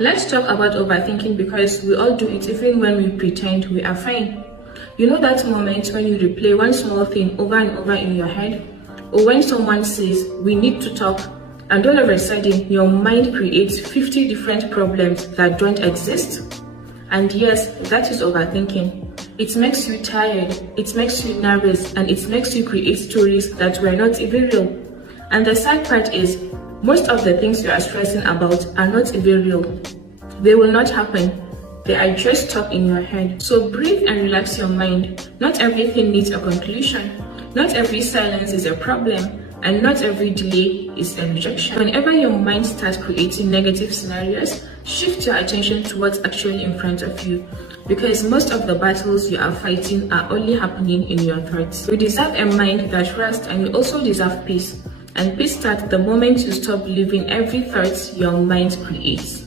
Let's talk about overthinking because we all do it even when we pretend we are fine. You know that moment when you replay one small thing over and over in your head? Or when someone says, "we need to talk," and all of a sudden your mind creates 50 different problems that don't exist? And yes, that is overthinking. It makes you tired, it makes you nervous, and it makes you create stories that were not even real. And the sad part is, most of the things you are stressing about are not even real. They will not happen. They are just stuck in your head. So breathe and relax your mind. Not everything needs a conclusion. Not every silence is a problem. And not every delay is a rejection. Whenever your mind starts creating negative scenarios, shift your attention to what's actually in front of you. Because most of the battles you are fighting are only happening in your thoughts. You deserve a mind that rests, and you also deserve peace. And peace starts the moment you stop believing every thought your mind creates.